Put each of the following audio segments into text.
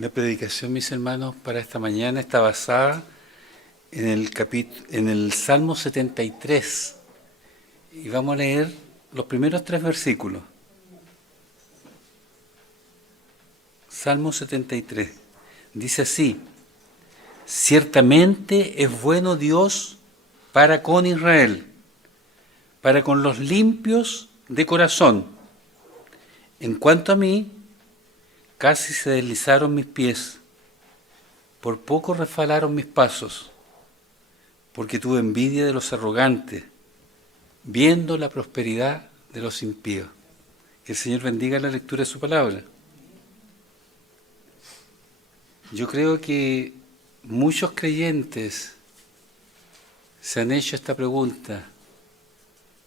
La predicación, mis hermanos, para esta mañana está basada en el Salmo 73 y vamos a leer los primeros 3 versículos. Salmo 73 dice así: ciertamente es bueno Dios para con Israel, para con los limpios de corazón. En cuanto a mí, casi se deslizaron mis pies, por poco resbalaron mis pasos, porque tuve envidia de los arrogantes, viendo la prosperidad de los impíos. Que el Señor bendiga la lectura de su palabra. Yo creo que muchos creyentes se han hecho esta pregunta: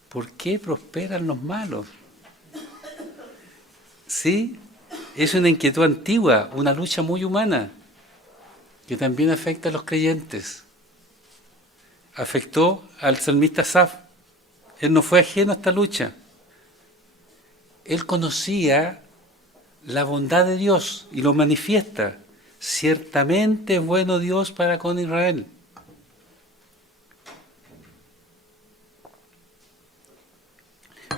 ¿por qué prosperan los malos? Sí, es una inquietud antigua, una lucha muy humana, que también afecta a los creyentes. Afectó al salmista Asaf. Él no fue ajeno a esta lucha. Él conocía la bondad de Dios y lo manifiesta. Ciertamente es bueno Dios para con Israel.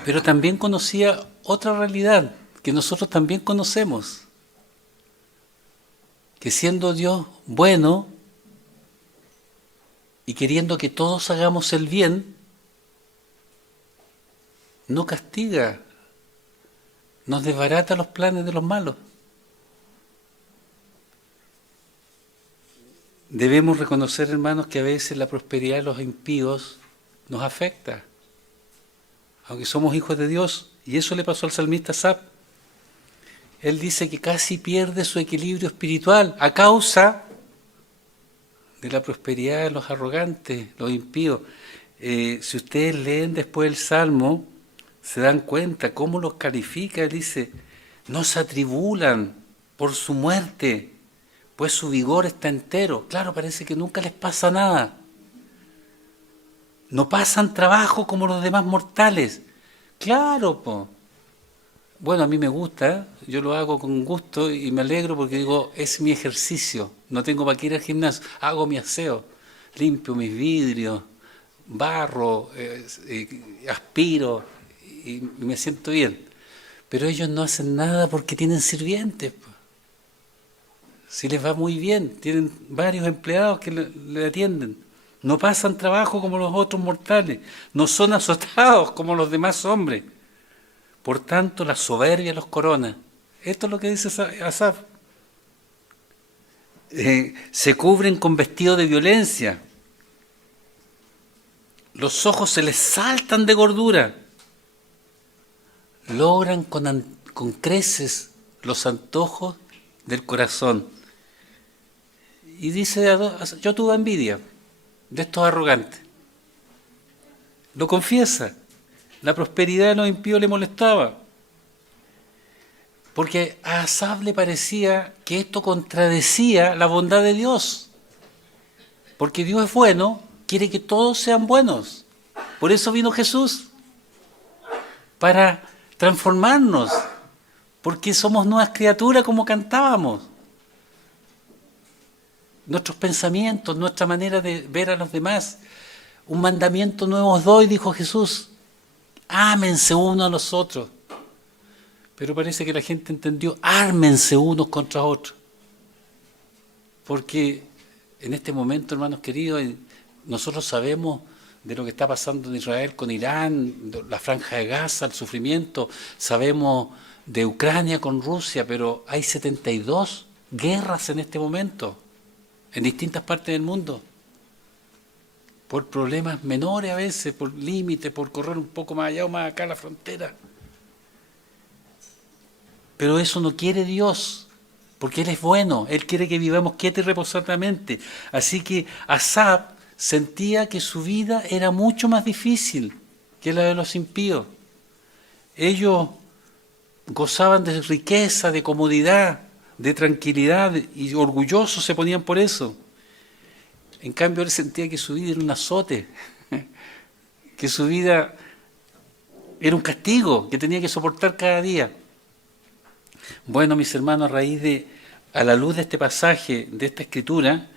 Pero también conocía otra realidad que nosotros también conocemos, que siendo Dios bueno y queriendo que todos hagamos el bien, no castiga, nos desbarata los planes de los malos. Debemos reconocer, hermanos, que a veces la prosperidad de los impíos nos afecta, aunque somos hijos de Dios, y eso le pasó al salmista Asaf. Él dice que casi pierde su equilibrio espiritual a causa de la prosperidad de los arrogantes, los impíos. Si ustedes leen después el Salmo, se dan cuenta cómo los califica. Él dice: no se atribulan por su muerte, pues su vigor está entero. Claro, parece que nunca les pasa nada. No pasan trabajo como los demás mortales. Claro, po. Bueno, a mí me gusta, yo lo hago con gusto y me alegro porque digo, es mi ejercicio, no tengo para qué ir al gimnasio, hago mi aseo, limpio mis vidrios, barro, aspiro y me siento bien. Pero ellos no hacen nada porque tienen sirvientes. Si les va muy bien, tienen varios empleados que le atienden. No pasan trabajo como los otros mortales, no son azotados como los demás hombres. Por tanto, la soberbia los corona. Esto es lo que dice Asaf. Se cubren con vestido de violencia. Los ojos se les saltan de gordura. Logran con creces los antojos del corazón. Y dice: yo tuve envidia de estos arrogantes. Lo confiesa. La prosperidad de los impíos le molestaba, porque a Asaf le parecía que esto contradecía la bondad de Dios, porque Dios es bueno, quiere que todos sean buenos. Por eso vino Jesús, para transformarnos, porque somos nuevas criaturas como cantábamos. Nuestros pensamientos, nuestra manera de ver a los demás. Un mandamiento nuevo os doy, dijo Jesús: ámense unos a los otros. Pero parece que la gente entendió: ármense unos contra otros. Porque en este momento, hermanos queridos, nosotros sabemos de lo que está pasando en Israel con Irán, la franja de Gaza, el sufrimiento. Sabemos de Ucrania con Rusia, pero hay 72 guerras en este momento, en distintas partes del mundo. Por problemas menores a veces, por límites, por correr un poco más allá o más acá a la frontera. Pero eso no quiere Dios, porque Él es bueno, Él quiere que vivamos quietos y reposadamente. Así que Asaf sentía que su vida era mucho más difícil que la de los impíos. Ellos gozaban de riqueza, de comodidad, de tranquilidad, y orgullosos se ponían por eso. En cambio, él sentía que su vida era un azote, que su vida era un castigo que tenía que soportar cada día. Bueno, mis hermanos, a raíz de a la luz de este pasaje, de esta escritura,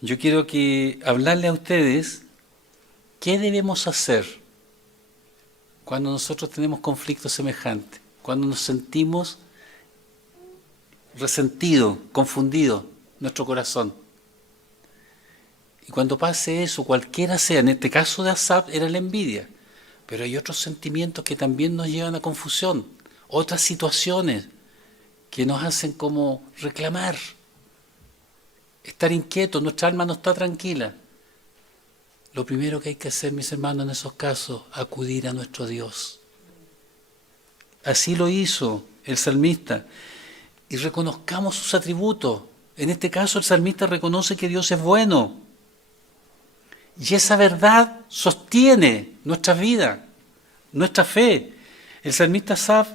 yo quiero hablarle a ustedes qué debemos hacer cuando nosotros tenemos conflictos semejantes, cuando nos sentimos resentidos, confundidos, nuestro corazón. Y cuando pase eso, cualquiera sea, en este caso de Asaf era la envidia, pero hay otros sentimientos que también nos llevan a confusión, otras situaciones que nos hacen como reclamar, estar inquietos, nuestra alma no está tranquila. Lo primero que hay que hacer, mis hermanos, en esos casos, acudir a nuestro Dios. Así lo hizo el salmista. Y reconozcamos sus atributos. En este caso, el salmista reconoce que Dios es bueno. Y esa verdad sostiene nuestra vida, nuestra fe. El salmista Asaf,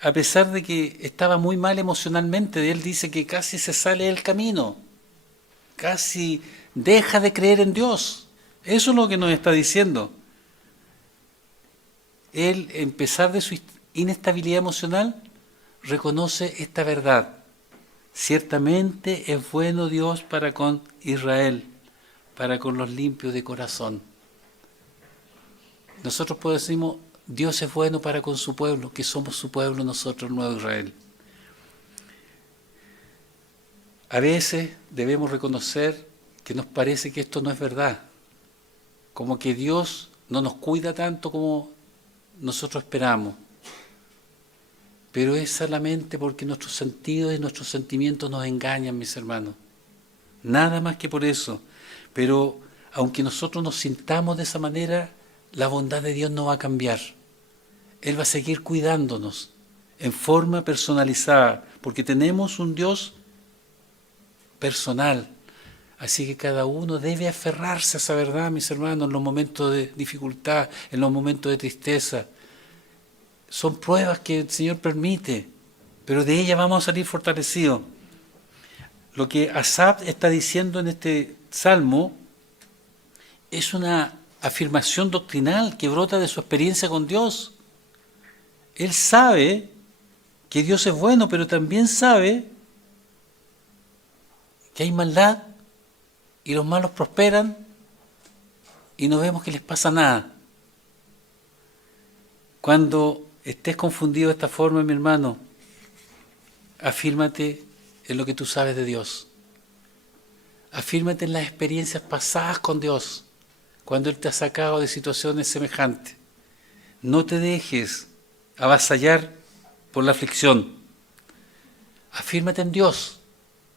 a pesar de que estaba muy mal emocionalmente, él dice que casi se sale del camino, casi deja de creer en Dios. Eso es lo que nos está diciendo. Él, a pesar de su inestabilidad emocional, reconoce esta verdad. Ciertamente es bueno Dios para con Israel, para con los limpios de corazón. Nosotros podemos decir, Dios es bueno para con su pueblo, que somos su pueblo nosotros, el nuevo Israel. A veces debemos reconocer que nos parece que esto no es verdad, como que Dios no nos cuida tanto como nosotros esperamos. Pero es solamente porque nuestros sentidos y nuestros sentimientos nos engañan, mis hermanos. Nada más que por eso. Pero aunque nosotros nos sintamos de esa manera, la bondad de Dios no va a cambiar. Él va a seguir cuidándonos en forma personalizada, porque tenemos un Dios personal. Así que cada uno debe aferrarse a esa verdad, mis hermanos, en los momentos de dificultad, en los momentos de tristeza. Son pruebas que el Señor permite, pero de ellas vamos a salir fortalecidos. Lo que Asaf está diciendo en este salmo es una afirmación doctrinal que brota de su experiencia con Dios. Él sabe que Dios es bueno, pero también sabe que hay maldad y los malos prosperan y no vemos que les pasa nada. Cuando estés confundido de esta forma, mi hermano, afírmate en lo que tú sabes de Dios. Afírmate en las experiencias pasadas con Dios, cuando Él te ha sacado de situaciones semejantes. No te dejes avasallar por la aflicción. Afírmate en Dios.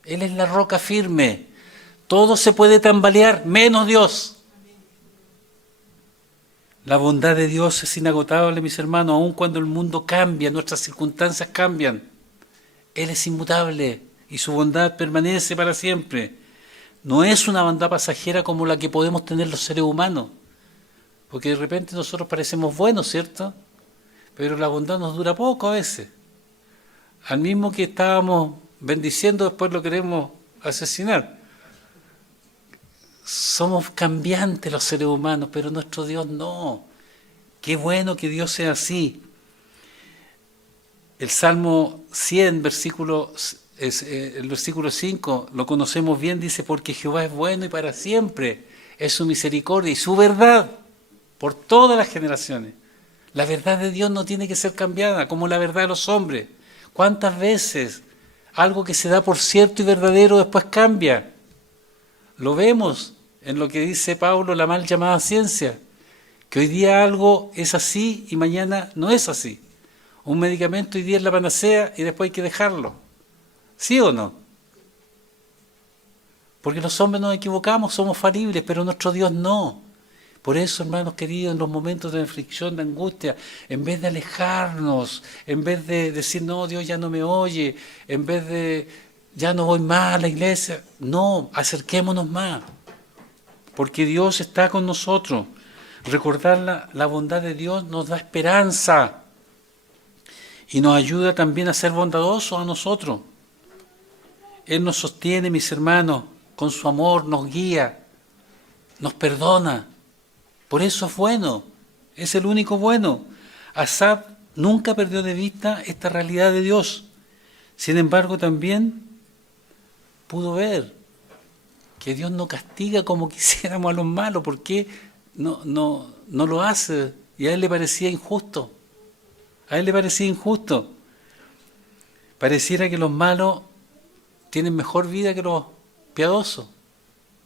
Él es la roca firme. Todo se puede tambalear, menos Dios. La bondad de Dios es inagotable, mis hermanos, aun cuando el mundo cambia, nuestras circunstancias cambian. Él es inmutable y su bondad permanece para siempre. No es una bondad pasajera como la que podemos tener los seres humanos, porque de repente nosotros parecemos buenos, ¿cierto? Pero la bondad nos dura poco a veces. Al mismo que estábamos bendiciendo, después lo queremos asesinar. Somos cambiantes los seres humanos, pero nuestro Dios no. Qué bueno que Dios sea así. El Salmo 100, el versículo 5, lo conocemos bien, dice, porque Jehová es bueno y para siempre es su misericordia y su verdad por todas las generaciones. La verdad de Dios no tiene que ser cambiada, como la verdad de los hombres. ¿Cuántas veces algo que se da por cierto y verdadero después cambia? Lo vemos en lo que dice Pablo, la mal llamada ciencia, que hoy día algo es así y mañana no es así. Un medicamento hoy día es la panacea y después hay que dejarlo. ¿Sí o no? Porque los hombres nos equivocamos, somos falibles, pero nuestro Dios no. Por eso, hermanos queridos, en los momentos de aflicción, de angustia, en vez de alejarnos, en vez de decir, no, Dios ya no me oye, en vez de, ya no voy más a la iglesia, no, acerquémonos más, porque Dios está con nosotros. Recordar la bondad de Dios nos da esperanza y nos ayuda también a ser bondadosos a nosotros. Él nos sostiene, mis hermanos, con su amor, nos guía, nos perdona. Por eso es bueno, es el único bueno. Asaf nunca perdió de vista esta realidad de Dios. Sin embargo, también pudo ver que Dios no castiga como quisiéramos a los malos. ¿Por qué no lo hace? Y a él le parecía injusto. A él le parecía injusto. Pareciera que los malos tienen mejor vida que los piadosos.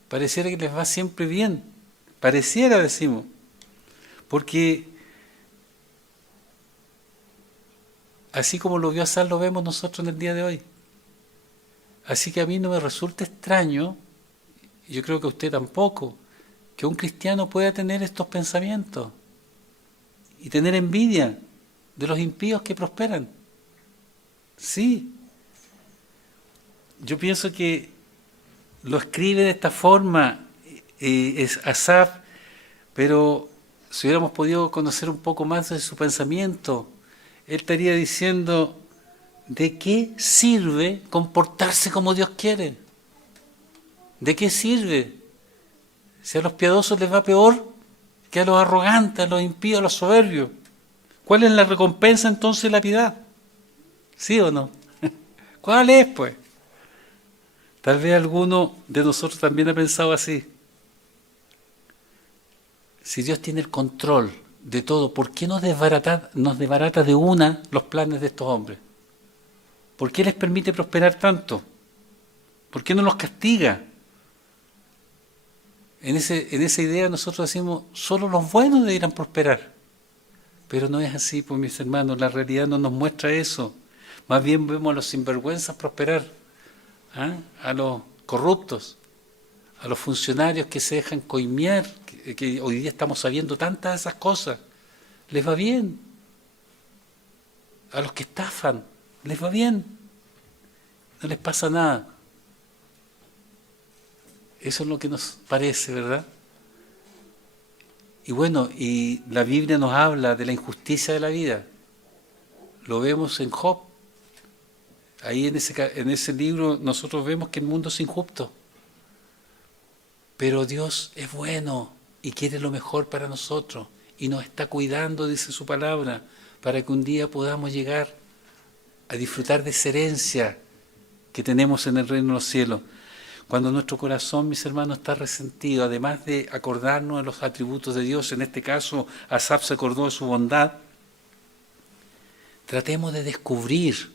Pareciera que les va siempre bien. Pareciera, decimos. Porque así como lo vio Asaf, lo vemos nosotros en el día de hoy. Así que a mí no me resulta extraño, y yo creo que a usted tampoco, que un cristiano pueda tener estos pensamientos y tener envidia de los impíos que prosperan. Sí. Yo pienso que lo escribe de esta forma es Asaf, pero si hubiéramos podido conocer un poco más de su pensamiento, él estaría diciendo: ¿de qué sirve comportarse como Dios quiere? ¿De qué sirve? Si a los piadosos les va peor que a los arrogantes, a los impíos, a los soberbios. ¿Cuál es la recompensa entonces de la piedad? ¿Sí o no? ¿Cuál es, pues? Tal vez alguno de nosotros también ha pensado así. Si Dios tiene el control de todo, ¿por qué nos desbarata de una los planes de estos hombres? ¿Por qué les permite prosperar tanto? ¿Por qué no los castiga? En esa idea nosotros decimos, solo los buenos deberían prosperar. Pero no es así, pues mis hermanos, la realidad no nos muestra eso. Más bien vemos a los sinvergüenzas prosperar, a los corruptos, a los funcionarios que se dejan coimear, que hoy día estamos sabiendo tantas de esas cosas. Les va bien. A los que estafan, les va bien. No les pasa nada. Eso es lo que nos parece, ¿verdad? Y bueno, y la Biblia nos habla de la injusticia de la vida. Lo vemos en Job. Ahí en ese libro nosotros vemos que el mundo es injusto. Pero Dios es bueno y quiere lo mejor para nosotros. Y nos está cuidando, dice su palabra, para que un día podamos llegar a disfrutar de esa herencia que tenemos en el reino de los cielos. Cuando nuestro corazón, mis hermanos, está resentido, además de acordarnos de los atributos de Dios, en este caso Asaf se acordó de su bondad, tratemos de descubrir,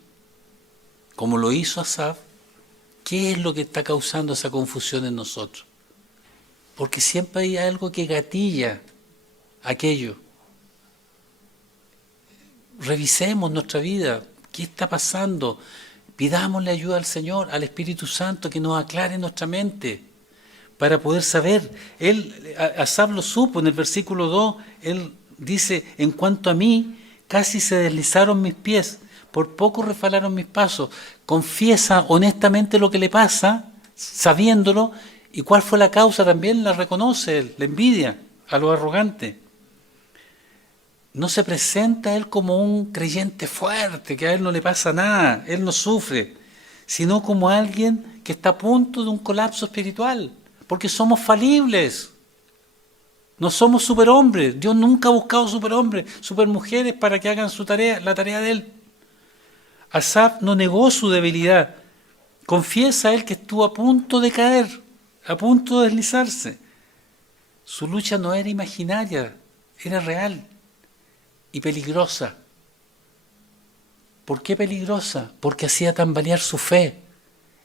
como lo hizo Asaf, qué es lo que está causando esa confusión en nosotros. Porque siempre hay algo que gatilla aquello. Revisemos nuestra vida, ¿qué está pasando? Pidámosle ayuda al Señor, al Espíritu Santo, que nos aclare nuestra mente para poder saber. Asaf lo supo en el versículo 2, él dice: en cuanto a mí, casi se deslizaron mis pies, por poco resbalaron mis pasos. Confiesa honestamente lo que le pasa, sabiéndolo, y cuál fue la causa también la reconoce él, la envidia a los arrogantes. No se presenta a él como un creyente fuerte, que a él no le pasa nada, él no sufre, sino como alguien que está a punto de un colapso espiritual, porque somos falibles, no somos superhombres. Dios nunca ha buscado superhombres, supermujeres para que hagan su tarea, la tarea de él. Asaf no negó su debilidad, confiesa a él que estuvo a punto de caer, a punto de deslizarse. Su lucha no era imaginaria, era real. Y peligrosa. ¿Por qué peligrosa? Porque hacía tambalear su fe.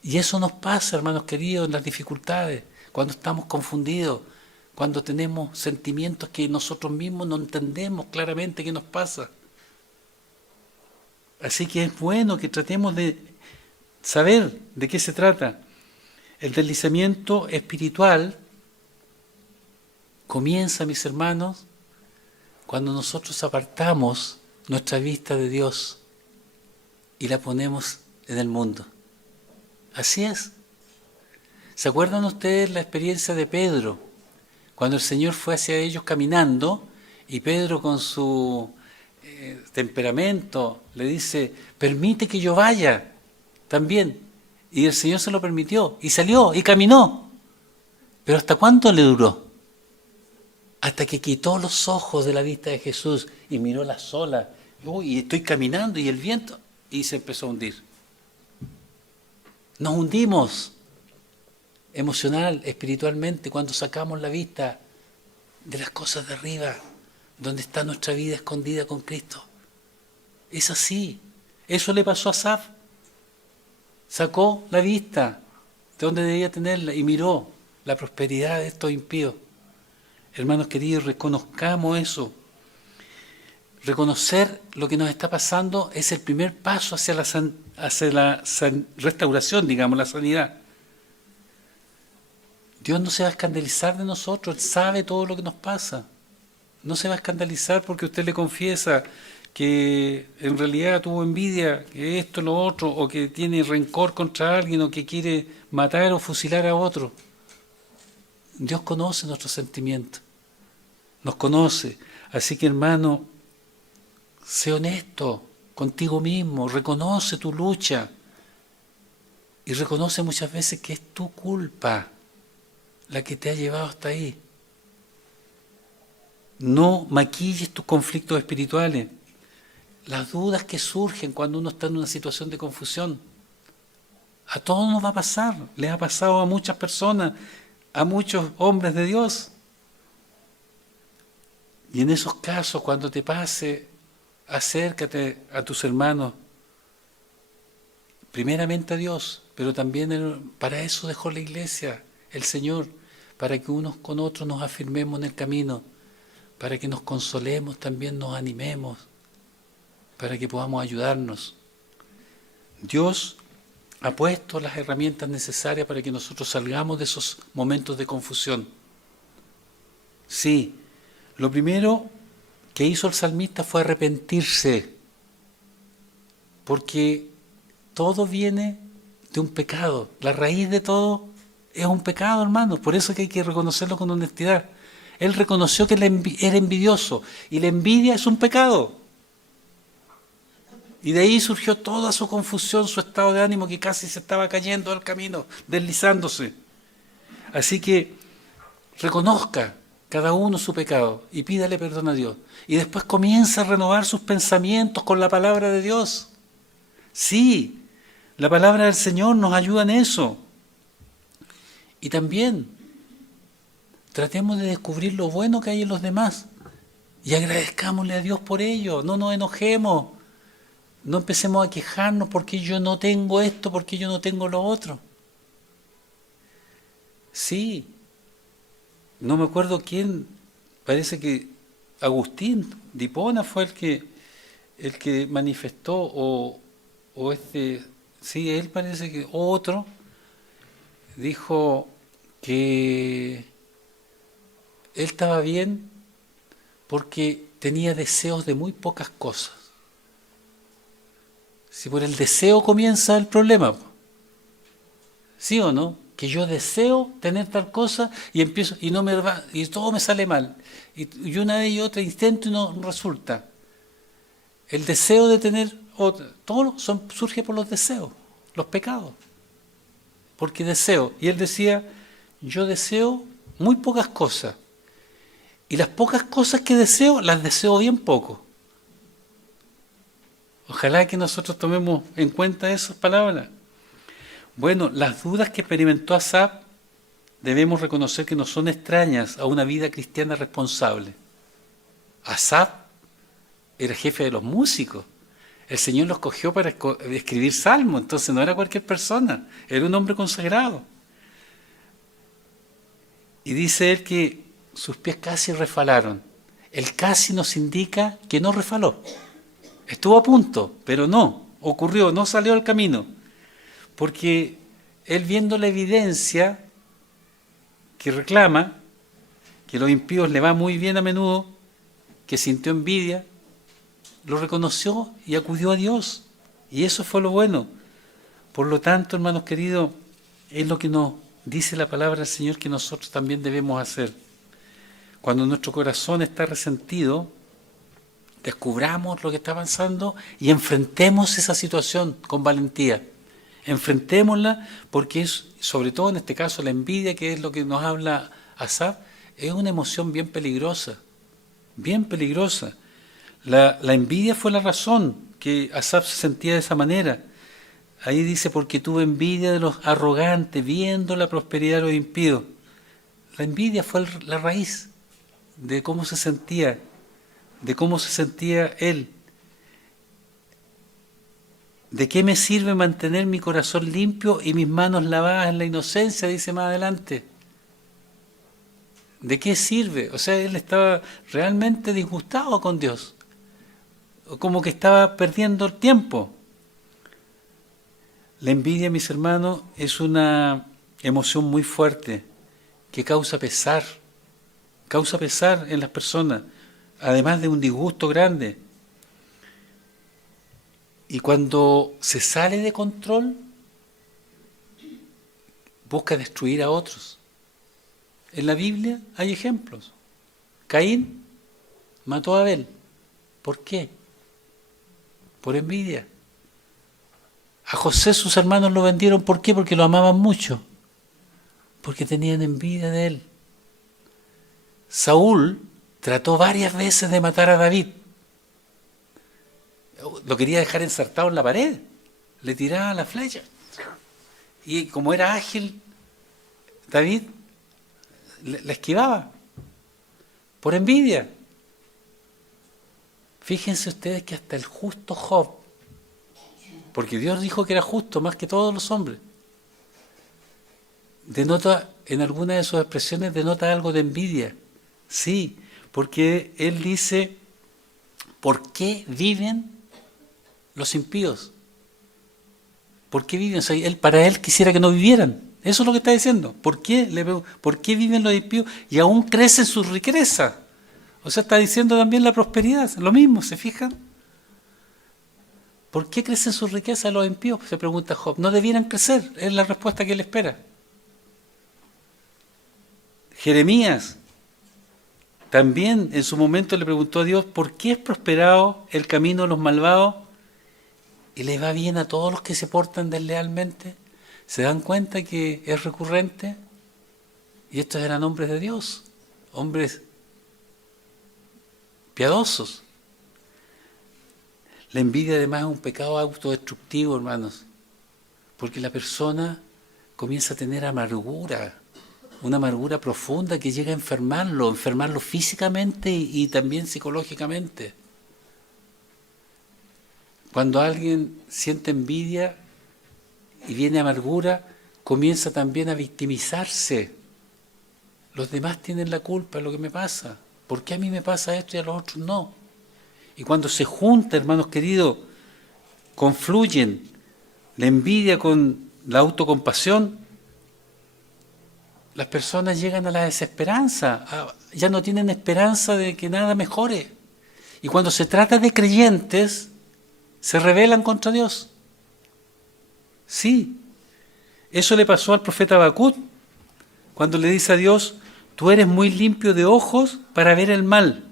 Y eso nos pasa, hermanos queridos, en las dificultades, cuando estamos confundidos, cuando tenemos sentimientos que nosotros mismos no entendemos claramente qué nos pasa. Así que es bueno que tratemos de saber de qué se trata. El deslizamiento espiritual comienza, mis hermanos, cuando nosotros apartamos nuestra vista de Dios y la ponemos en el mundo. Así es. ¿Se acuerdan ustedes la experiencia de Pedro? Cuando el Señor fue hacia ellos caminando y Pedro con su temperamento le dice: permite que yo vaya también. Y el Señor se lo permitió y salió y caminó. Pero ¿hasta cuánto le duró? Hasta que quitó los ojos de la vista de Jesús y miró las olas. Uy, estoy caminando y el viento. Y se empezó a hundir. Nos hundimos emocional, espiritualmente, cuando sacamos la vista de las cosas de arriba, donde está nuestra vida escondida con Cristo. Es así. Eso le pasó a Asaf. Sacó la vista de donde debía tenerla y miró la prosperidad de estos impíos. Hermanos queridos, reconozcamos eso. Reconocer lo que nos está pasando es el primer paso hacia la restauración, digamos, la sanidad. Dios no se va a escandalizar de nosotros, Él sabe todo lo que nos pasa. No se va a escandalizar porque usted le confiesa que en realidad tuvo envidia, que esto, lo otro, o que tiene rencor contra alguien, o que quiere matar o fusilar a otro. Dios conoce nuestros sentimientos, nos conoce. Así que, hermano, sé honesto contigo mismo, reconoce tu lucha y reconoce muchas veces que es tu culpa la que te ha llevado hasta ahí. No maquilles tus conflictos espirituales, las dudas que surgen cuando uno está en una situación de confusión. A todos nos va a pasar, les ha pasado a muchas personas, a muchos hombres de Dios. Y en esos casos, cuando te pase, acércate a tus hermanos, primeramente a Dios, pero también para eso dejó la iglesia, el Señor, para que unos con otros nos afirmemos en el camino, para que nos consolemos, también nos animemos, para que podamos ayudarnos. Dios ha puesto las herramientas necesarias para que nosotros salgamos de esos momentos de confusión. Sí, lo primero que hizo el salmista fue arrepentirse, porque todo viene de un pecado. La raíz de todo es un pecado, hermano. Por eso que hay que reconocerlo con honestidad. Él reconoció que era envidioso, y la envidia es un pecado. Y de ahí surgió toda su confusión, su estado de ánimo, que casi se estaba cayendo del camino, deslizándose. Así que reconozca cada uno su pecado y pídale perdón a Dios. Y después comienza a renovar sus pensamientos con la palabra de Dios. Sí, la palabra del Señor nos ayuda en eso. Y también tratemos de descubrir lo bueno que hay en los demás y agradezcámosle a Dios por ello. No nos enojemos, no empecemos a quejarnos porque yo no tengo esto, porque yo no tengo lo otro. Sí, no me acuerdo quién, parece que Agustín de Hipona fue el que manifestó, sí, él parece que otro dijo que él estaba bien porque tenía deseos de muy pocas cosas. Si por el deseo comienza el problema, ¿sí o no? Que yo deseo tener tal cosa y empiezo y no me va, y todo me sale mal. Y una vez y otra intento y no resulta. El deseo de tener otra, todo surge por los deseos, los pecados. Porque deseo. Y él decía, yo deseo muy pocas cosas. Y las pocas cosas que deseo, las deseo bien poco. Ojalá que nosotros tomemos en cuenta esas palabras. Bueno, las dudas que experimentó Asaf debemos reconocer que no son extrañas a una vida cristiana responsable. Asaf era jefe de los músicos. El Señor los cogió para escribir salmos, entonces no era cualquier persona, era un hombre consagrado. Y dice él que sus pies casi resbalaron. El casi nos indica que no resbaló. Estuvo a punto, pero no, ocurrió, no salió al camino. Porque él, viendo la evidencia que reclama, que a los impíos le va muy bien a menudo, que sintió envidia, lo reconoció y acudió a Dios. Y eso fue lo bueno. Por lo tanto, hermanos queridos, es lo que nos dice la palabra del Señor que nosotros también debemos hacer. Cuando nuestro corazón está resentido, descubramos lo que está pasando y enfrentemos esa situación con valentía. Enfrentémosla porque es, sobre todo en este caso, la envidia, que es lo que nos habla Asaf, es una emoción bien peligrosa, bien peligrosa. La envidia fue la razón que Asaf se sentía de esa manera. Ahí dice, porque tuve envidia de los arrogantes, viendo la prosperidad de los impíos. La envidia fue la raíz de cómo se sentía él. ¿De qué me sirve mantener mi corazón limpio y mis manos lavadas en la inocencia? Dice más adelante. ¿De qué sirve? O sea, él estaba realmente disgustado con Dios, como que estaba perdiendo el tiempo. La envidia, mis hermanos, es una emoción muy fuerte que causa pesar en las personas, además de un disgusto grande. Y cuando se sale de control, busca destruir a otros. En la Biblia hay ejemplos. Caín mató a Abel. ¿Por qué? Por envidia. A José sus hermanos lo vendieron, ¿por qué? Porque lo amaban mucho. Porque tenían envidia de él. Saúl trató varias veces de matar a David. Lo quería dejar ensartado en la pared. Le tiraba la flecha. Y como era ágil, David la esquivaba. Por envidia. Fíjense ustedes que hasta el justo Job, porque Dios dijo que era justo más que todos los hombres, denota, en alguna de sus expresiones, denota algo de envidia. Sí, porque él dice, ¿por qué viven los impíos? ¿Por qué viven? O sea, para él quisiera que no vivieran. Eso es lo que está diciendo. ¿Por qué viven los impíos y aún crecen su riqueza? O sea, está diciendo también la prosperidad. Lo mismo, ¿se fijan? ¿Por qué crecen sus riquezas los impíos? Se pregunta Job. No debieran crecer, es la respuesta que él espera. Jeremías también en su momento le preguntó a Dios, ¿por qué es prosperado el camino de los malvados y le va bien a todos los que se portan deslealmente? ¿Se dan cuenta que es recurrente? Y estos eran hombres de Dios, hombres piadosos. La envidia además es un pecado autodestructivo, hermanos, porque la persona comienza a tener amargura, una amargura profunda que llega a enfermarlo físicamente y también psicológicamente. Cuando alguien siente envidia y viene amargura, comienza también a victimizarse. Los demás tienen la culpa de lo que me pasa. ¿Por qué a mí me pasa esto y a los otros no? Y cuando se junta, hermanos queridos, confluyen la envidia con la autocompasión, las personas llegan a la desesperanza, ya no tienen esperanza de que nada mejore. Y cuando se trata de creyentes, se rebelan contra Dios. Sí, eso le pasó al profeta Habacuc, cuando le dice a Dios, tú eres muy limpio de ojos para ver el mal,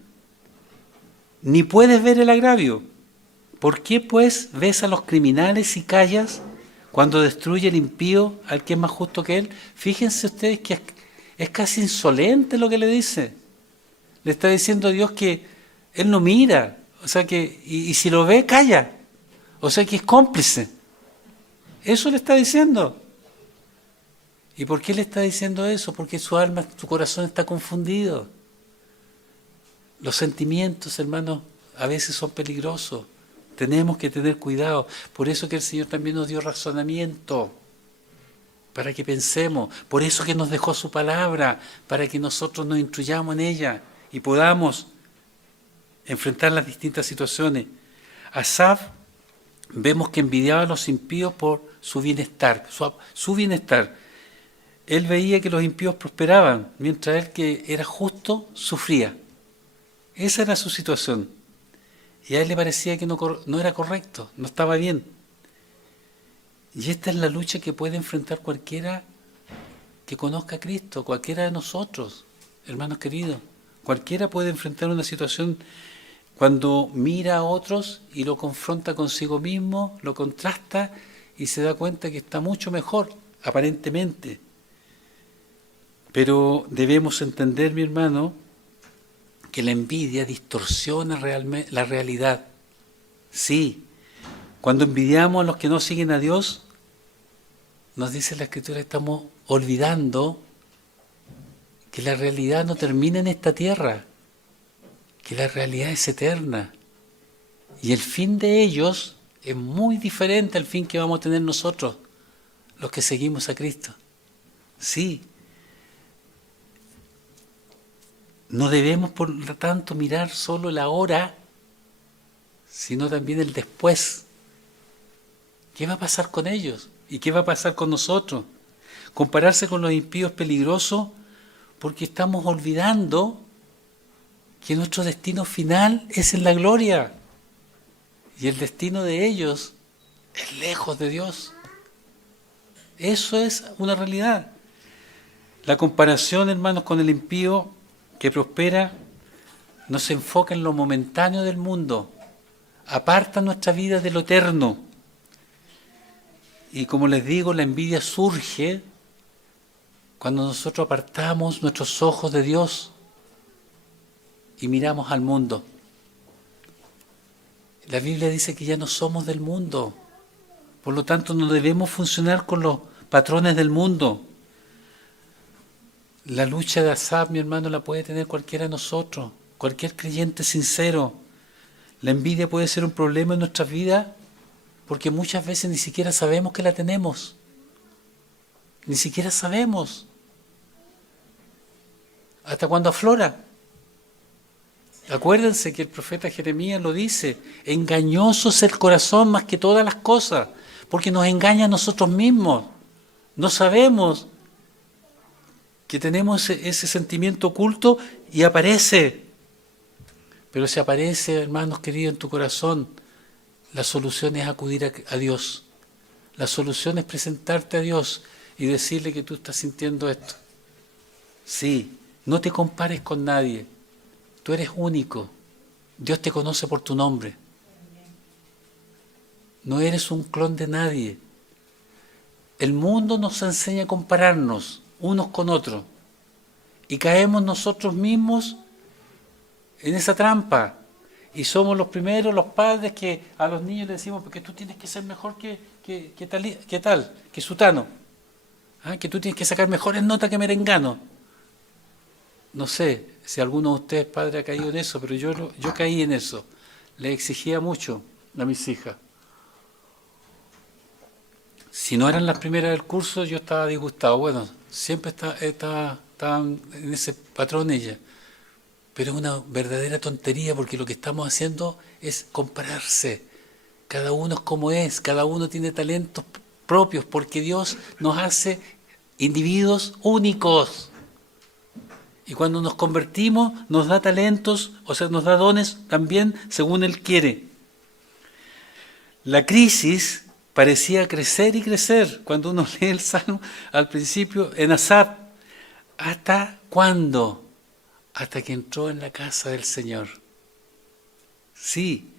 ni puedes ver el agravio. ¿Por qué pues ves a los criminales y callas cuando destruye el impío al que es más justo que él? Fíjense ustedes que es casi insolente lo que le dice. Le está diciendo a Dios que él no mira, o sea que, y si lo ve, calla. O sea que es cómplice. Eso le está diciendo. ¿Y por qué le está diciendo eso? Porque su alma, su corazón está confundido. Los sentimientos, hermanos, a veces son peligrosos. Tenemos que tener cuidado. Por eso que el Señor también nos dio razonamiento, para que pensemos. Por eso que nos dejó su palabra, para que nosotros nos instruyamos en ella y podamos enfrentar las distintas situaciones. Asaf, vemos que envidiaba a los impíos por su bienestar, su bienestar. Él veía que los impíos prosperaban, mientras él, que era justo, sufría. Esa era su situación. Y a él le parecía que no era correcto, no estaba bien. Y esta es la lucha que puede enfrentar cualquiera que conozca a Cristo, cualquiera de nosotros, hermanos queridos. Cualquiera puede enfrentar una situación cuando mira a otros y lo confronta consigo mismo, lo contrasta y se da cuenta que está mucho mejor, aparentemente. Pero debemos entender, mi hermano, que la envidia distorsiona la realidad. Sí, cuando envidiamos a los que no siguen a Dios, nos dice la Escritura que estamos olvidando que la realidad no termina en esta tierra, que la realidad es eterna. Y el fin de ellos es muy diferente al fin que vamos a tener nosotros, los que seguimos a Cristo. Sí. No debemos, por lo tanto, mirar solo el ahora, sino también el después. ¿Qué va a pasar con ellos? ¿Y qué va a pasar con nosotros? Compararse con los impíos es peligroso porque estamos olvidando que nuestro destino final es en la gloria. Y el destino de ellos es lejos de Dios. Eso es una realidad. La comparación, hermanos, con el impío que prospera no se enfoca en lo momentáneo del mundo, aparta nuestra vida de lo eterno. Y como les digo, la envidia surge cuando nosotros apartamos nuestros ojos de Dios y miramos al mundo. La Biblia dice que ya no somos del mundo, por lo tanto no debemos funcionar con los patrones del mundo. La lucha de Asaf, mi hermano, la puede tener cualquiera de nosotros, cualquier creyente sincero. La envidia puede ser un problema en nuestras vidas porque muchas veces ni siquiera sabemos que la tenemos. Ni siquiera sabemos. ¿Hasta cuándo aflora? Acuérdense que el profeta Jeremías lo dice, engañoso es el corazón más que todas las cosas, porque nos engaña a nosotros mismos. No sabemos que tenemos ese sentimiento oculto y aparece. Pero si aparece, hermanos queridos, en tu corazón, la solución es acudir a Dios. La solución es presentarte a Dios y decirle que tú estás sintiendo esto. Sí, no te compares con nadie. Tú eres único. Dios te conoce por tu nombre. No eres un clon de nadie. El mundo nos enseña a compararnos unos con otros. Y caemos nosotros mismos en esa trampa. Y somos los primeros, los padres, que a los niños les decimos, porque tú tienes que ser mejor que sutano. ¿Ah? Que tú tienes que sacar mejores notas que merengano. No sé si alguno de ustedes, padre, ha caído en eso, pero yo caí en eso. Le exigía mucho a mis hijas. Si no eran las primeras del curso, yo estaba disgustado. Bueno, siempre estaban en ese patrón ellas. Pero es una verdadera tontería porque lo que estamos haciendo es compararse. Cada uno es como es, cada uno tiene talentos propios porque Dios nos hace individuos únicos. Y cuando nos convertimos nos da talentos, o sea, nos da dones también según Él quiere. La crisis parecía crecer y crecer cuando uno lee el Salmo al principio en Asaf. ¿Hasta cuándo? Hasta que entró en la casa del Señor. Sí,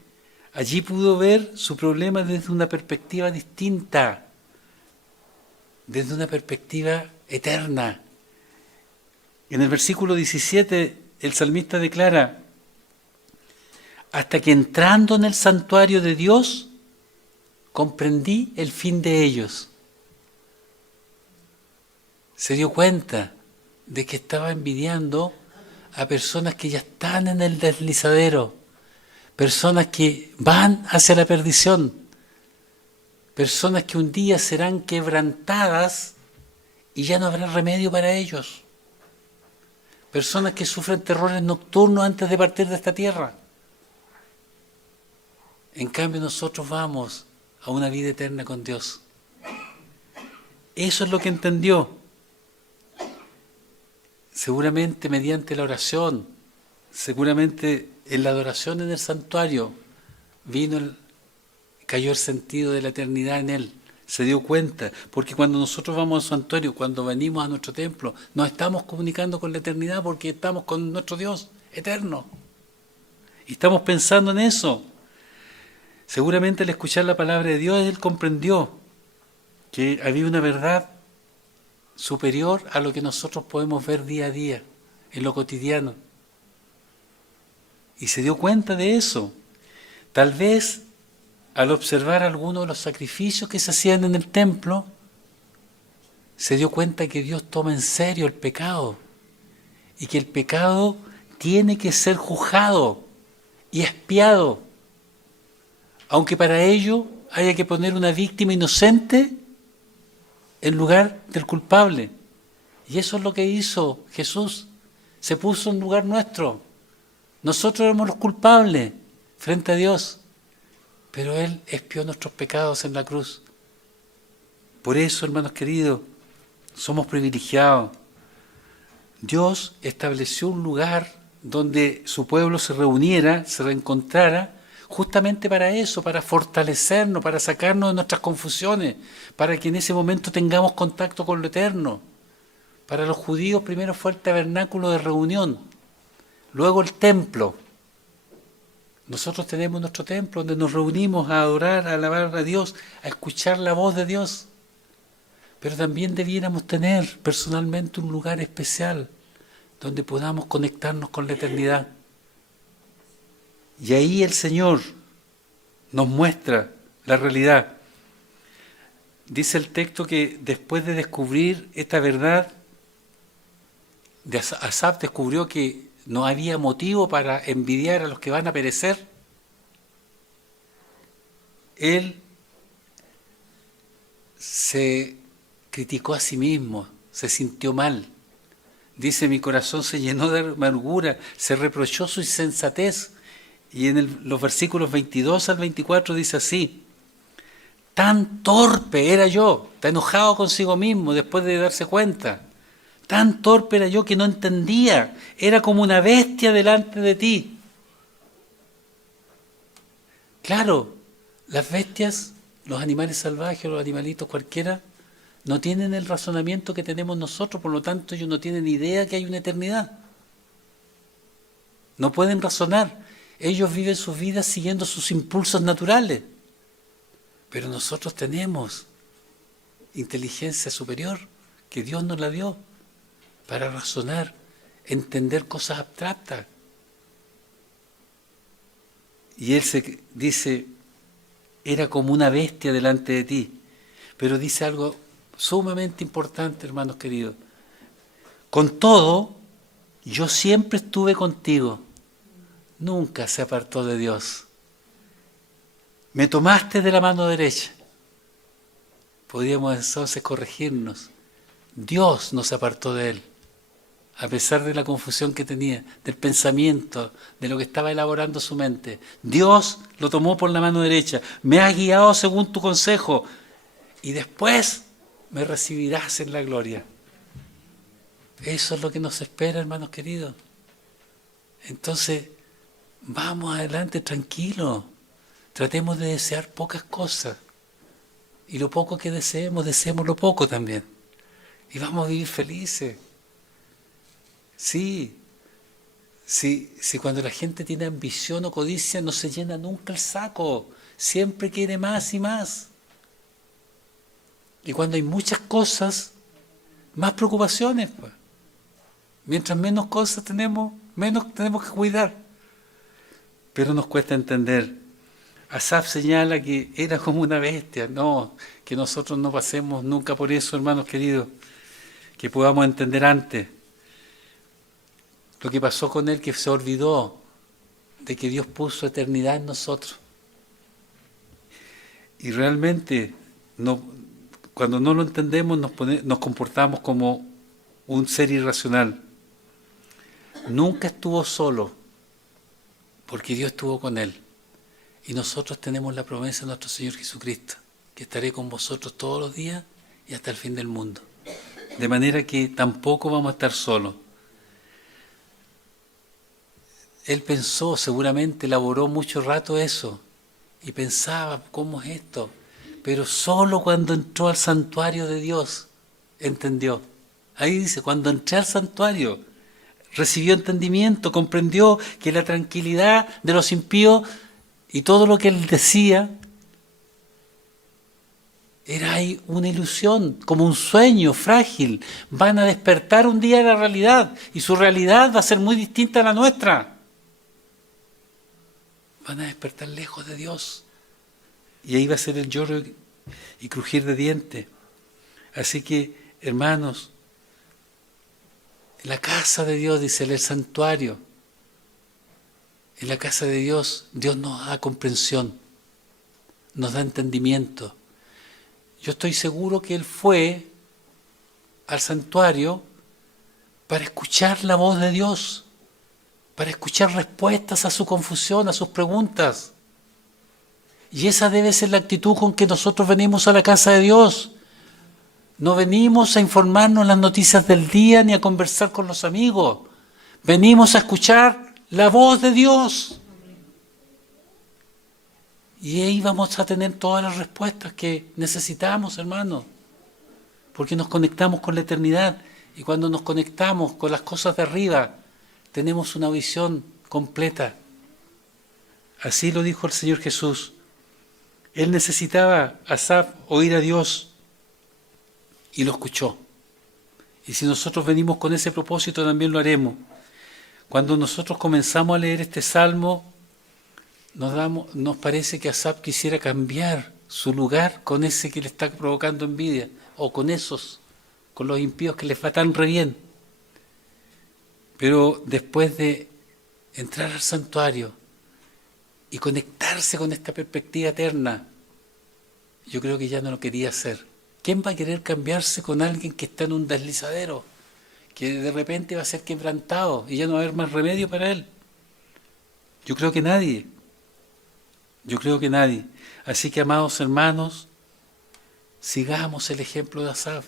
allí pudo ver su problema desde una perspectiva distinta, desde una perspectiva eterna. En el versículo 17, el salmista declara, hasta que entrando en el santuario de Dios, comprendí el fin de ellos. Se dio cuenta de que estaba envidiando a personas que ya están en el deslizadero, personas que van hacia la perdición, personas que un día serán quebrantadas y ya no habrá remedio para ellos, personas que sufren terrores nocturnos antes de partir de esta tierra. En cambio nosotros vamos a una vida eterna con Dios. Eso es lo que entendió. Seguramente mediante la oración, seguramente en la adoración en el santuario, cayó el sentido de la eternidad en él. Se dio cuenta, porque cuando nosotros vamos al santuario, cuando venimos a nuestro templo, nos estamos comunicando con la eternidad porque estamos con nuestro Dios eterno. Y estamos pensando en eso. Seguramente al escuchar la palabra de Dios, él comprendió que había una verdad superior a lo que nosotros podemos ver día a día, en lo cotidiano. Y se dio cuenta de eso. Tal vez al observar algunos de los sacrificios que se hacían en el templo, se dio cuenta que Dios toma en serio el pecado y que el pecado tiene que ser juzgado y expiado, aunque para ello haya que poner una víctima inocente en lugar del culpable. Y eso es lo que hizo Jesús, se puso en lugar nuestro. Nosotros éramos los culpables frente a Dios, pero Él expió nuestros pecados en la cruz. Por eso, hermanos queridos, somos privilegiados. Dios estableció un lugar donde su pueblo se reuniera, se reencontrara, justamente para eso, para fortalecernos, para sacarnos de nuestras confusiones, para que en ese momento tengamos contacto con lo eterno. Para los judíos primero fue el tabernáculo de reunión, luego el templo. Nosotros tenemos nuestro templo donde nos reunimos a adorar, a alabar a Dios, a escuchar la voz de Dios. Pero también debiéramos tener personalmente un lugar especial donde podamos conectarnos con la eternidad. Y ahí el Señor nos muestra la realidad. Dice el texto que después de descubrir esta verdad, Asaf descubrió que no había motivo para envidiar a los que van a perecer. Él se criticó a sí mismo, se sintió mal. Dice, mi corazón se llenó de amargura, se reprochó su insensatez. Y en los versículos 22 al 24 dice así, tan torpe era yo, está enojado consigo mismo después de darse cuenta. Tan torpe era yo que no entendía, era como una bestia delante de ti. Claro, las bestias, los animales salvajes, los animalitos cualquiera, no tienen el razonamiento que tenemos nosotros, por lo tanto ellos no tienen idea que hay una eternidad. No pueden razonar, ellos viven sus vidas siguiendo sus impulsos naturales. Pero nosotros tenemos inteligencia superior que Dios nos la dio para razonar, entender cosas abstractas. Y él se dice, era como una bestia delante de ti. Pero dice algo sumamente importante, hermanos queridos. Con todo, yo siempre estuve contigo. Nunca se apartó de Dios. Me tomaste de la mano derecha. Podríamos entonces corregirnos. Dios nos apartó de él. A pesar de la confusión que tenía, del pensamiento, de lo que estaba elaborando su mente. Dios lo tomó por la mano derecha. Me has guiado según tu consejo. Y después me recibirás en la gloria. Eso es lo que nos espera, hermanos queridos. Entonces, vamos adelante tranquilos. Tratemos de desear pocas cosas. Y lo poco que deseemos lo poco también. Y vamos a vivir felices. Sí, cuando la gente tiene ambición o codicia no se llena nunca el saco, siempre quiere más y más. Y cuando hay muchas cosas, más preocupaciones, pues. Mientras menos cosas tenemos, menos tenemos que cuidar. Pero nos cuesta entender. Asaf señala que era como una bestia, no, que nosotros no pasemos nunca por eso, hermanos queridos, que podamos entender antes. Lo que pasó con él, que se olvidó de que Dios puso eternidad en nosotros. Y realmente, cuando no lo entendemos, nos comportamos como un ser irracional. Nunca estuvo solo, porque Dios estuvo con él. Y nosotros tenemos la promesa de nuestro Señor Jesucristo, que estaré con vosotros todos los días y hasta el fin del mundo. De manera que tampoco vamos a estar solos. Él pensó, seguramente elaboró mucho rato eso, y pensaba, ¿cómo es esto? Pero solo cuando entró al santuario de Dios, entendió. Ahí dice, cuando entré al santuario, recibió entendimiento, comprendió que la tranquilidad de los impíos y todo lo que él decía era ahí una ilusión, como un sueño frágil. Van a despertar un día de la realidad, y su realidad va a ser muy distinta a la nuestra. Van a despertar lejos de Dios. Y ahí va a ser el lloro y crujir de dientes. Así que, Hermanos, en la casa de Dios, dice, en el santuario, en la casa de Dios, Dios nos da comprensión, nos da entendimiento. Yo estoy seguro que Él fue al santuario para escuchar la voz de Dios, para escuchar respuestas a su confusión, a sus preguntas. Y esa debe ser la actitud con que nosotros venimos a la casa de Dios. No venimos a informarnos las noticias del día ni a conversar con los amigos. Venimos a escuchar la voz de Dios. Y ahí vamos a tener todas las respuestas que necesitamos, hermanos. Porque nos conectamos con la eternidad. Y cuando nos conectamos con las cosas de arriba, tenemos una visión completa. Así lo dijo el Señor Jesús. Él necesitaba, Asaf, oír a Dios y lo escuchó. Y si nosotros venimos con ese propósito, también lo haremos. Cuando nosotros comenzamos a leer este salmo, nos parece que Asaf quisiera cambiar su lugar con ese que le está provocando envidia, o con esos, con los impíos que les va tan re bien. Pero después de entrar al santuario y conectarse con esta perspectiva eterna, yo creo que ya no lo quería hacer. ¿Quién va a querer cambiarse con alguien que está en un deslizadero, que de repente va a ser quebrantado y ya no va a haber más remedio para él? Yo creo que nadie. Yo creo que nadie. Así que, amados hermanos, sigamos el ejemplo de Asaf.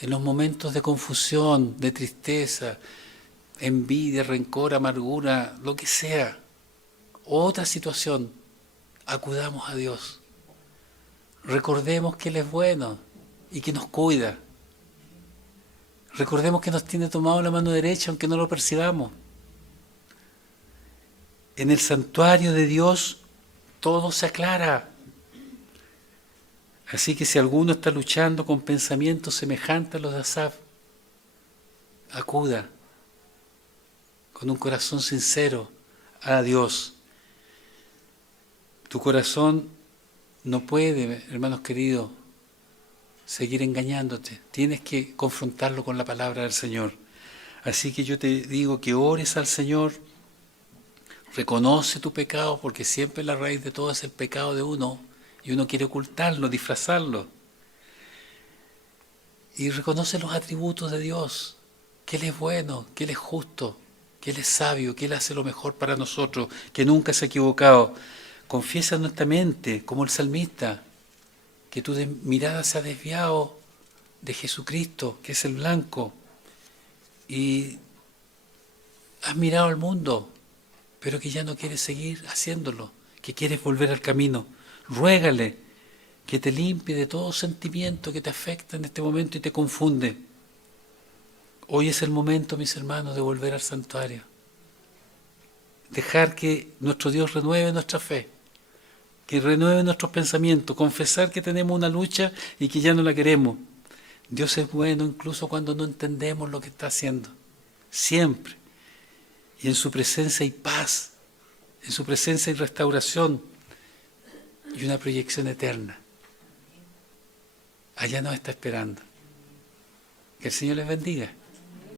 En los momentos de confusión, de tristeza, envidia, rencor, amargura, lo que sea, otra situación, acudamos a Dios. Recordemos que Él es bueno y que nos cuida. Recordemos que nos tiene tomado la mano derecha aunque no lo percibamos. En el santuario de Dios todo se aclara. Así que si alguno está luchando con pensamientos semejantes a los de Asaf, acuda con un corazón sincero a Dios. Tu corazón no puede, hermanos queridos, seguir engañándote. Tienes que confrontarlo con la palabra del Señor. Así que yo te digo que ores al Señor, reconoce tu pecado, porque siempre la raíz de todo es el pecado de uno, y uno quiere ocultarlo, disfrazarlo. Y reconoce los atributos de Dios, que Él es bueno, que Él es justo, que Él es sabio, que Él hace lo mejor para nosotros, que nunca se ha equivocado. Confiesa honestamente, como el salmista, que tu mirada se ha desviado de Jesucristo, que es el blanco, y has mirado al mundo, pero que ya no quieres seguir haciéndolo, que quieres volver al camino. Ruégale que te limpie de todo sentimiento que te afecta en este momento y te confunde. Hoy es el momento, mis hermanos, de volver al santuario. Dejar que nuestro Dios renueve nuestra fe, que renueve nuestros pensamientos, confesar que tenemos una lucha y que ya no la queremos. Dios es bueno incluso cuando no entendemos lo que está haciendo, siempre. Y en su presencia hay paz, en su presencia hay restauración y una proyección eterna. Allá nos está esperando. Que el Señor les bendiga.